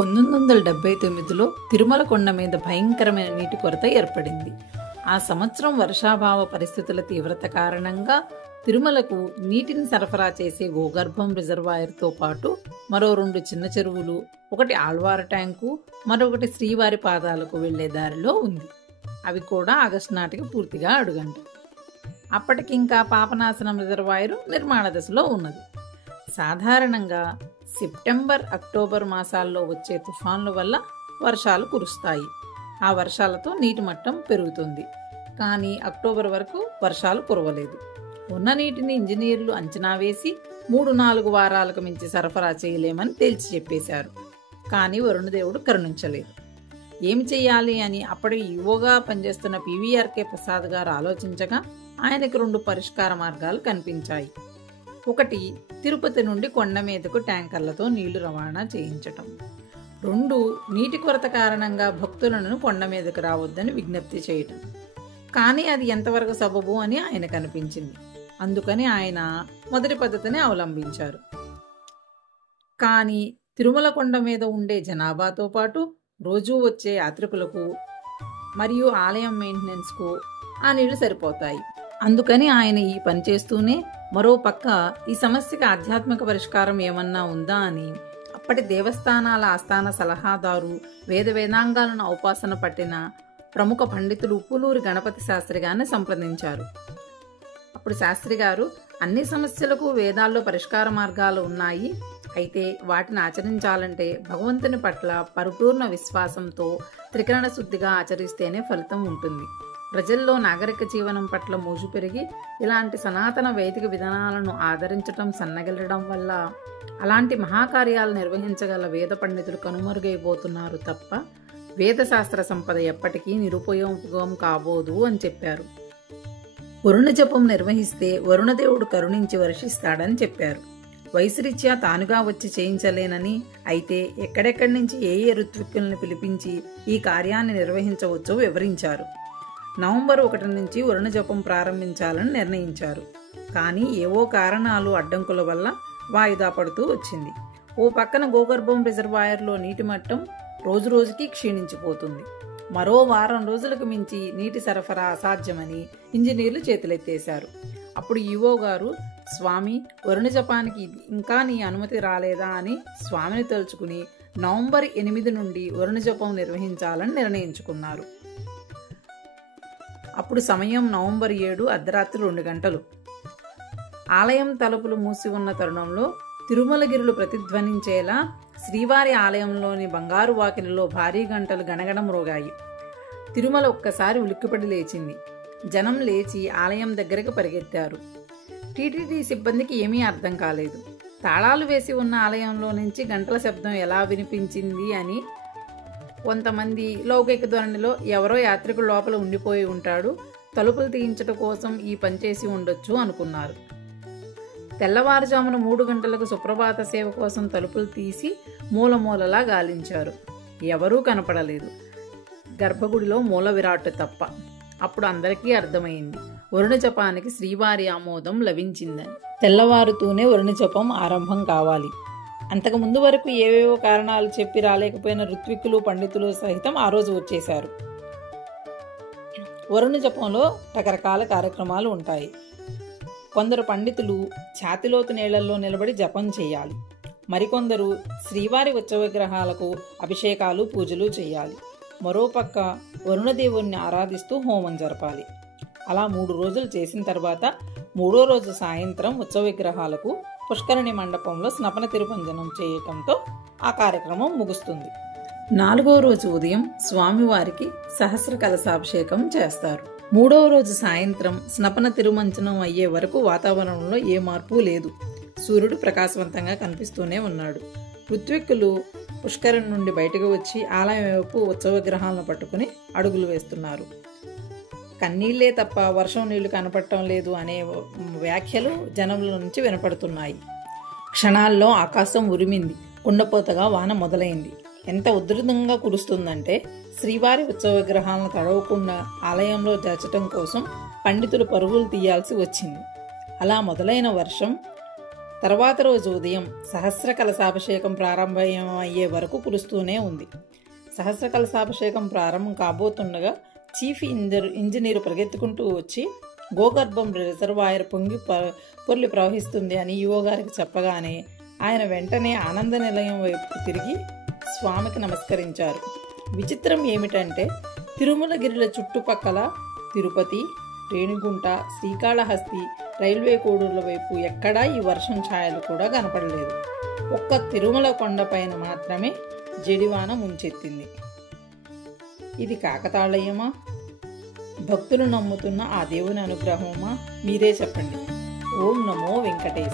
1979లో తిరుమల కొండ మీద భయంకరమైన నీటి కొరత ఏర్పడింది. ఆ సంవత్సరం వర్షాభావ పరిస్థితుల తీవ్రత కారణంగా తిరుమలకు నీటిని సరఫరా చేసే గోగర్భం రిజర్వాయర్తో పాటు మరో 2 చిన్న చెరువులు, ఒకటి ఆళ్వార ట్యాంకు, మరొకటి శ్రీవారి పాదాలకు వెళ్లే దారిలో ఉంది. అవి కూడా ఆగస్టు నాటికి పూర్తిగా అడుగంట. అప్పటికింకా పాపనాశనం రిజర్వాయరు నిర్మాణ దశలో ఉన్నది. సాధారణంగా సెప్టెంబర్, అక్టోబర్ మాసాల్లో వచ్చే తుఫాన్ల వల్ల వర్షాలు కురుస్తాయి. ఆ వర్షాలతో నీటి మట్టం పెరుగుతుంది. కానీ అక్టోబర్ వరకు వర్షాలు కురవలేదు. ఉన్న నీటిని ఇంజనీర్లు అంచనా వేసి 3-4 వారాలకు మించి సరఫరా చేయలేమని తేల్చి చెప్పేశారు. కానీ వరుణదేవుడు కరుణించలేదు. ఏం చెయ్యాలి అని అప్పటికి ఈవోగా పనిచేస్తున్న పివిఆర్కే ప్రసాద్ గారు ఆలోచించగా ఆయనకు 2 పరిష్కార మార్గాలు కనిపించాయి. ఒకటి, తిరుపతి నుండి కొండ మీదకు ట్యాంకర్లతో నీళ్లు రవాణా చేయించటం. 2, నీటి కొరత కారణంగా భక్తులను కొండ మీదకు రావద్దని విజ్ఞప్తి చేయటం. కానీ అది ఎంతవరకు సబబు అని ఆయనకు అనిపించింది. అందుకని ఆయన మొదటి పద్ధతిని అవలంబించారు. కానీ తిరుమల కొండ మీద ఉండే జనాభాతో పాటు రోజూ వచ్చే యాత్రికులకు మరియు ఆలయం మెయింటెనెన్స్కు ఆ నీళ్లు సరిపోతాయి. అందుకని ఆయన ఈ పని చేస్తూనే మరో పక్క ఈ సమస్యకి ఆధ్యాత్మిక పరిష్కారం ఏమన్నా ఉందా అని అప్పటి దేవస్థానాల ఆస్థాన సలహాదారు, వేదాంగాలను ఔపాసన పట్టిన ప్రముఖ పండితులు ఉప్పులూరి గణపతి శాస్త్రి గారిని సంప్రదించారు. అప్పుడు శాస్త్రి గారు, అన్ని సమస్యలకు వేదాల్లో పరిష్కార మార్గాలు ఉన్నాయి. అయితే వాటిని ఆచరించాలంటే భగవంతుని పట్ల పరిపూర్ణ విశ్వాసంతో త్రికరణ శుద్ధిగా ఆచరిస్తేనే ఫలితం ఉంటుంది. ప్రజల్లో నాగరిక జీవనం పట్ల మోజు పెరిగి ఇలాంటి సనాతన వైదిక విధానాలను ఆదరించటం సన్నగిల్లడం వల్ల అలాంటి మహాకార్యాలు నిర్వహించగల వేద పండితులు కనుమరుగైపోతున్నారు తప్ప వేదశాస్త్ర సంపద ఎప్పటికీ నిరుపయోగం కాబోదు అని చెప్పారు. వరుణ జపం నిర్వహిస్తే వరుణదేవుడు కరుణించి వర్షిస్తాడని చెప్పారు. వయసురీత్యా తానుగా వచ్చి చేయించలేనని, అయితే ఎక్కడెక్కడి నుంచి ఏ ఋత్విక్కుల్ని పిలిపించి ఈ కార్యాన్ని నిర్వహించవచ్చో వివరించారు. నవంబర్ 1 నుంచి వరుణ జపం ప్రారంభించాలని నిర్ణయించారు. కానీ ఏవో కారణాలు అడ్డంకుల వల్ల వాయిదా పడుతూ వచ్చింది. ఓ పక్కన గోగర్భం రిజర్వాయర్లో నీటి మట్టం రోజురోజుకి క్షీణించిపోతుంది. మరో వారం రోజులకు మించి నీటి సరఫరా అసాధ్యమని ఇంజనీర్లు చేతులెత్తేశారు. అప్పుడు ఈవో గారు, స్వామి, వరుణ జపానికి ఇంకా నీ అనుమతి రాలేదా అని స్వామిని తలుచుకుని నవంబర్ 8 నుండి వరుణ జపం నిర్వహించాలని నిర్ణయించుకున్నారు. అప్పుడు సమయం నవంబర్ 7 అర్ధరాత్రి 2 గంటలు. ఆలయం తలుపులు మూసి ఉన్న తరుణంలో తిరుమలగిరులు ప్రతిధ్వనించేలా శ్రీవారి ఆలయంలోని బంగారు వాకిలిలో భారీ గంటలు గణగణ మ్రోగాయి. తిరుమల ఒక్కసారి ఉలిక్కిపడి లేచింది. జనం లేచి ఆలయం దగ్గరకు పరిగెత్తారు. టీటీడీ సిబ్బందికి ఏమీ అర్థం కాలేదు. తాళాలు వేసి ఉన్న ఆలయంలో నుంచి గంటల శబ్దం ఎలా వినిపించింది అని. కొంతమంది లౌకిక ధోరణిలో ఎవరో యాత్రికుడు లోపల ఉండిపోయి ఉంటాడు, తలుపులు తీయించడం కోసం ఈ పనిచేసి ఉండొచ్చు అనుకున్నారు. తెల్లవారుజామున 3 గంటలకు సుప్రభాత సేవ కోసం తలుపులు తీసి మూలమూలలా గాలించారు. ఎవరూ కనపడలేదు, గర్భగుడిలో మూల విరాట్ తప్ప. అప్పుడు అందరికీ అర్థమైంది, వరుణ జపానికి శ్రీవారి ఆమోదం లభించిందని. తెల్లవారుతూనే వరుణ జపం ఆరంభం కావాలి. అంతకు ముందు వరకు ఏవేవో కారణాలు చెప్పి రాలేకపోయిన ఋత్విక్కులు, పండితులు సహితం ఆ రోజు వచ్చేశారు. వరుణ జపంలో రకరకాల కార్యక్రమాలు ఉంటాయి. కొందరు పండితులు ఛాతిలోతు నీళ్లలో నిలబడి జపం చేయాలి. మరికొందరు శ్రీవారి ఉత్సవ విగ్రహాలకు అభిషేకాలు, పూజలు చేయాలి. మరోపక్క వరుణదేవుణ్ణి ఆరాధిస్తూ హోమం జరపాలి. అలా 3 రోజులు చేసిన తర్వాత 3వ రోజు సాయంత్రం ఉత్సవ విగ్రహాలకు పుష్కరిణి మండపంలో స్నపన తిరుపంజనం చేయటంతో ఆ కార్యక్రమం ముగుస్తుంది. 4వ రోజు ఉదయం స్వామివారికి సహస్ర కలశాభిషేకం చేస్తారు. 3వ రోజు సాయంత్రం స్నపన తిరుమంజనం అయ్యే వరకు వాతావరణంలో ఏ మార్పు లేదు. సూర్యుడు ప్రకాశవంతంగా కనిపిస్తూనే ఉన్నాడు. ఋత్విక్కులు పుష్కరిణి నుండి బయటకు వచ్చి ఆలయం వైపు ఉత్సవ విగ్రహాలను పట్టుకుని అడుగులు వేస్తున్నారు. కన్నీళ్లే తప్ప వర్షం నీళ్లు కనపడటం లేదు అనే వ్యాఖ్యలు జనముల నుంచి వినపడుతున్నాయి. క్షణాల్లో ఆకాశం ఉరిమింది. కుండపోతగా వాన మొదలైంది. ఎంత ఉధృతంగా కురుస్తుందంటే శ్రీవారి ఉత్సవ విగ్రహాలను తడవకుండా ఆలయంలో చేర్చటం కోసం పండితులు పరుగులు తీయాల్సి వచ్చింది. అలా మొదలైన వర్షం తర్వాత రోజు ఉదయం సహస్ర కలశాభిషేకం ప్రారంభమయ్యే వరకు కురుస్తూనే ఉంది. సహస్ర కలశాభిషేకం ప్రారంభం కాబోతుండగా చీఫ్ ఇంజనీర్ పరిగెత్తుకుంటూ వచ్చి గోగర్భం రిజర్వాయర్ పొర్లి ప్రవహిస్తుంది అని ఈవో గారికి చెప్పగానే ఆయన వెంటనే ఆనంద నిలయం వైపు తిరిగి స్వామికి నమస్కరించారు. విచిత్రం ఏమిటంటే తిరుమలగిరిల చుట్టుపక్కల తిరుపతి, రేణిగుంట, శ్రీకాళహస్తి, రైల్వే కోడూర్ల వైపు ఎక్కడా ఈ వర్షం ఛాయలు కూడా కనపడలేదు. ఒక్క తిరుమల కొండపైన మాత్రమే జడివాన ముంచెత్తింది. ఇది కాకతాళీయమా? భక్తులు నమ్ముతున్న ఆ దేవుని అనుగ్రహమా? మీరే చెప్పండి. ఓం నమో వెంకటేశ.